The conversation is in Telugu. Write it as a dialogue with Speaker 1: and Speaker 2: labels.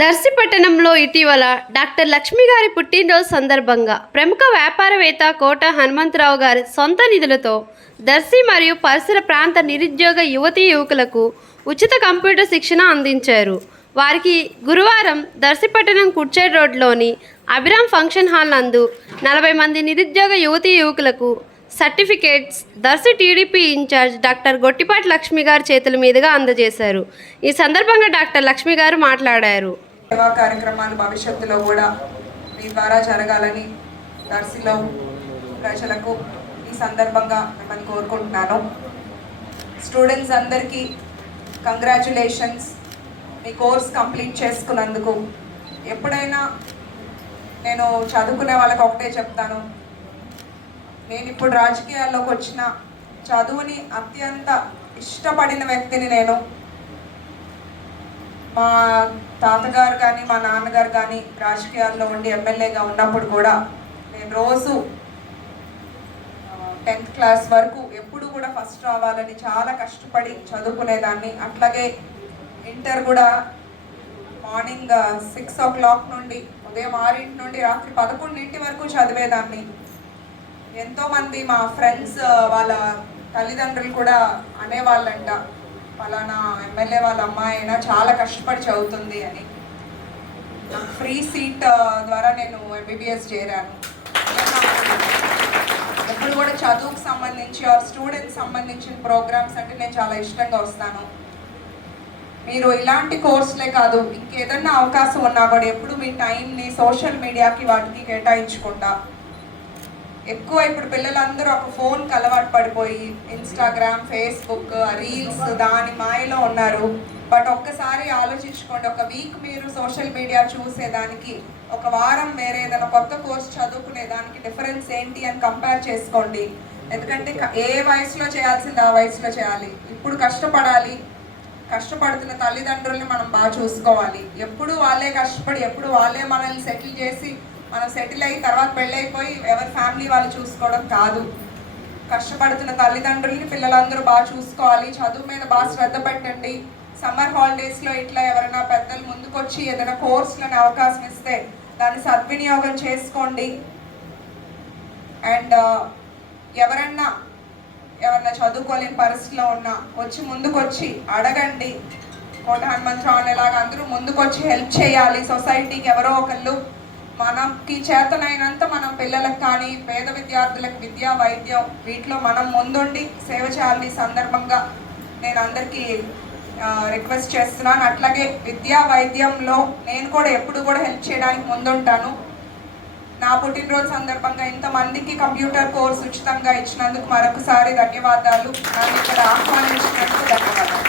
Speaker 1: దర్శి పట్టణంలో ఇటీవల డాక్టర్ లక్ష్మి గారి పుట్టినరోజు సందర్భంగా ప్రముఖ వ్యాపారవేత్త కోట హనుమంతరావు గారి సొంత నిధులతో దర్శి మరియు పరిసర ప్రాంత నిరుద్యోగ యువతీ యువకులకు ఉచిత కంప్యూటర్ శిక్షణ అందించారు. వారికి గురువారం దర్శిపట్టణం కుర్చేడ్ రోడ్లోని అభిరామ్ ఫంక్షన్ హాల్ నందు నలభై మంది నిరుద్యోగ యువతీ యువకులకు certificates Darsi TDP incharge doctor Gottipati Lakshmi గారి చేతుల మీదుగా అందజేశారు. ఈ సందర్భంగా డాక్టర్ లక్ష్మి గారు మాట్లాడారు.
Speaker 2: సేవా కార్యక్రమాలు భవిష్యత్తులో కూడా మీ ద్వారా జరగాలని దర్శిలో ప్రజలకు ఈ సందర్భంగా మిమ్మల్ని కోరుకుంటున్నాను. స్టూడెంట్స్ అందరికీ కంగ్రాచులేషన్స్ మీ కోర్స్ కంప్లీట్ చేసుకున్నందుకు ఎప్పుడైనా నేను చదువుకునే వాళ్ళకి ఒకటే చెప్తాను. నేను ఇప్పుడు రాజకీయాల్లోకి వచ్చిన చదువుని అత్యంత ఇష్టపడిన వ్యక్తిని నేను. మా తాతగారు కానీ మా నాన్నగారు కానీ రాజకీయాల్లో ఉండి ఎమ్మెల్యేగా ఉన్నప్పుడు కూడా నేను రోజు టెన్త్ క్లాస్ వరకు ఎప్పుడు కూడా ఫస్ట్ రావాలని చాలా కష్టపడి చదువుకునేదాన్ని. అట్లాగే ఇంటర్ కూడా మార్నింగ్ సిక్స్ ఓ క్లాక్ నుండి ఉదయం ఆరింటి నుండి రాత్రి పదకొండింటి వరకు చదివేదాన్ని. ఎంతోమంది మా ఫ్రెండ్స్ వాళ్ళ తల్లిదండ్రులు కూడా అనేవాళ్ళంట. ఫలానా ఎమ్మెల్యే వాళ్ళ అమ్మాయి అయినా చాలా కష్టపడి చదువుతుంది అని. ఫ్రీ సీట్ ద్వారా నేను ఎంబీబీఎస్ చేరాను. ఎప్పుడు కూడా చదువుకు సంబంధించి ఆర్ స్టూడెంట్స్ సంబంధించిన ప్రోగ్రామ్స్ అంటే నేను చాలా ఇష్టంగా వస్తాను. మీరు ఇలాంటి కోర్సులే కాదు ఇంకేదన్నా అవకాశం ఉన్నా కూడా ఎప్పుడు మీ టైంని సోషల్ మీడియాకి వాటికి కేటాయించకుండా ఎక్కువ ఇప్పుడు పిల్లలందరూ ఒక ఫోన్కి అలవాటు పడిపోయి ఇన్స్టాగ్రామ్ ఫేస్బుక్ రీల్స్ దాని మాయలో ఉన్నారు. బట్ ఒక్కసారి ఆలోచించుకోండి ఒక వీక్ మీరు సోషల్ మీడియా చూసేదానికి ఒక వారం వేరే ఏదైనా కొత్త కోర్స్ చదువుకునే దానికి డిఫరెన్స్ ఏంటి అని కంపేర్ చేసుకోండి. ఎందుకంటే ఏ వయసులో చేయాల్సింది ఆ వయసులో చేయాలి. ఇప్పుడు కష్టపడాలి. కష్టపడుతున్న తల్లిదండ్రుల్ని మనం బాగా చూసుకోవాలి. ఎప్పుడు వాళ్ళే కష్టపడి ఎప్పుడు వాళ్ళే మనల్ని సెటిల్ చేసి మనం సెటిల్ అయ్యి తర్వాత పెళ్ళైపోయి ఎవరి ఫ్యామిలీ వాళ్ళు చూసుకోవడం కాదు. కష్టపడుతున్న తల్లిదండ్రుల్ని పిల్లలందరూ బాగా చూసుకోవాలి. చదువు మీద బాగా శ్రద్ధ పెట్టండి. సమ్మర్ హాలిడేస్లో ఇట్లా ఎవరైనా పెద్దలు ముందుకొచ్చి ఏదైనా కోర్సులను అవకాశం ఇస్తే దాన్ని సద్వినియోగం చేసుకోండి. అండ్ ఎవరన్నా ఎవరన్నా చదువుకోలేని పరిస్థితిలో ఉన్నా వచ్చి ముందుకొచ్చి అడగండి. కోట హనుమంతరావు అనేలాగా అందరూ ముందుకొచ్చి హెల్ప్ చేయాలి. సొసైటీకి ఎవరో ఒకళ్ళు మనకి చేతనైనంత మనం పిల్లలకు కానీ పేద విద్యార్థులకు విద్య వైద్యం వీటిలో మనం ముందుండి సేవ చేయాలి సందర్భంగా నేను అందరికీ రిక్వెస్ట్ చేస్తున్నాను. అట్లాగే విద్యా వైద్యంలో నేను కూడా ఎప్పుడు కూడా హెల్ప్ చేయడానికి ముందుంటాను. నా పుట్టినరోజు సందర్భంగా ఇంతమందికి కంప్యూటర్ కోర్స్ ఉచితంగా ఇచ్చినందుకు మరొకసారి ధన్యవాదాలు. నన్ను ఇక్కడ ఆహ్వానించినందుకు ధన్యవాదాలు.